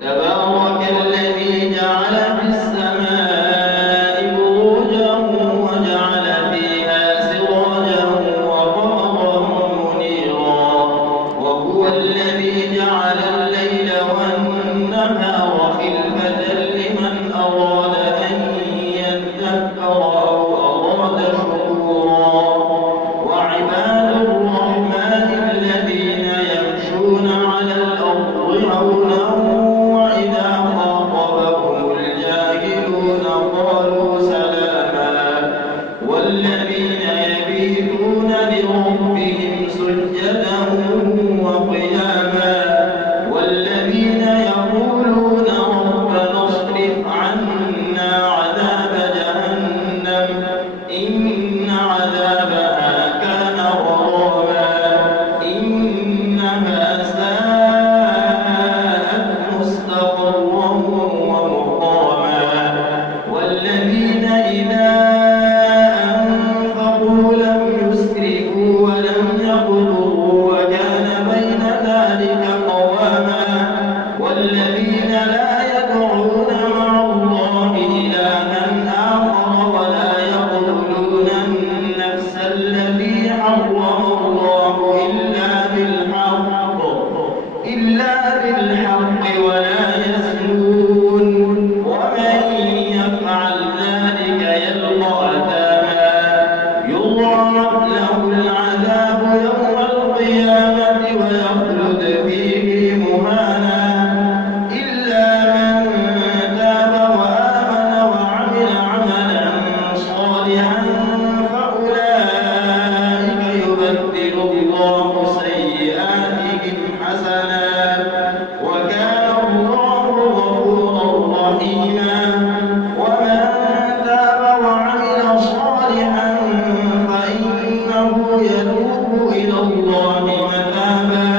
تبارك الذي جعل في السماء بروجا وجعل فيها سراجا وقمرا منيرا، وهو الذي جعل الليل والنهار خلفة لمن أراد أن يذكر أو أراد شكورا. وعباد الرحمن الذين يمشون على الأرض هونا وإذا خاطبهم الجاهلون قالوا سلاما، والذين يبيتون لربهم سجدا وقياما، والذين يقولون ربنا اصرف عنا عذاب جهنم إن عذابها كان غراما إنها ساءت مستقرا ومقاما. والذين إذا أنفقوا لم يسرفوا ولم يقتروا وكان بين ذلك قواما. والذين لا يدعون مع الله إلها آخر ولا يقتلون النفس التي حرم الله إلا بالحق ولا يزنون، ومن يفعل ذلك يلقى أثاما يضاعف له العذاب يوم القيامة ويخلد فيه مهانا إلا من تاب وآمن وعمل عملا صالحا فأولئك يبدل الله سيئاتهم حسنات وكان الله غفورا رحيما. ومن تاب وعمل صالحا فإنه يتوب إلى الله متابا.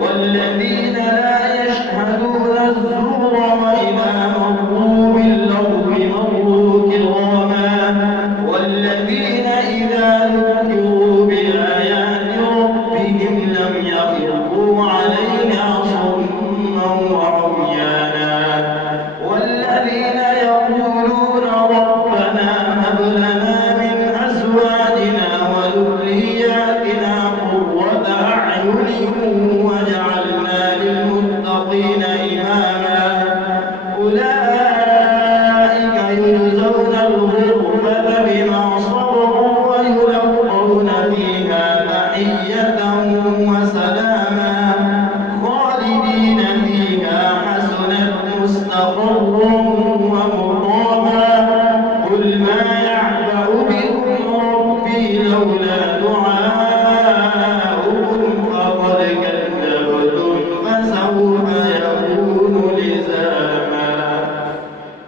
والذين لا يشهدون الزور وإذا مروا باللغو مروا كراما. والذين إذا ذكروا بآيات ربهم لم يخروا عليها صما وعميانا. والذين يقولون ربنا هب لنا من أزواجنا وذرياتنا قرة أعين واجعلنا للمتقين إماما. أولئك يجزون الغرفة بما صبروا ويلقون فيها تحية وسلاما خالدين فيها حسنت مستقرا ومقاما. قل ما يعبأ بكم ربي لولا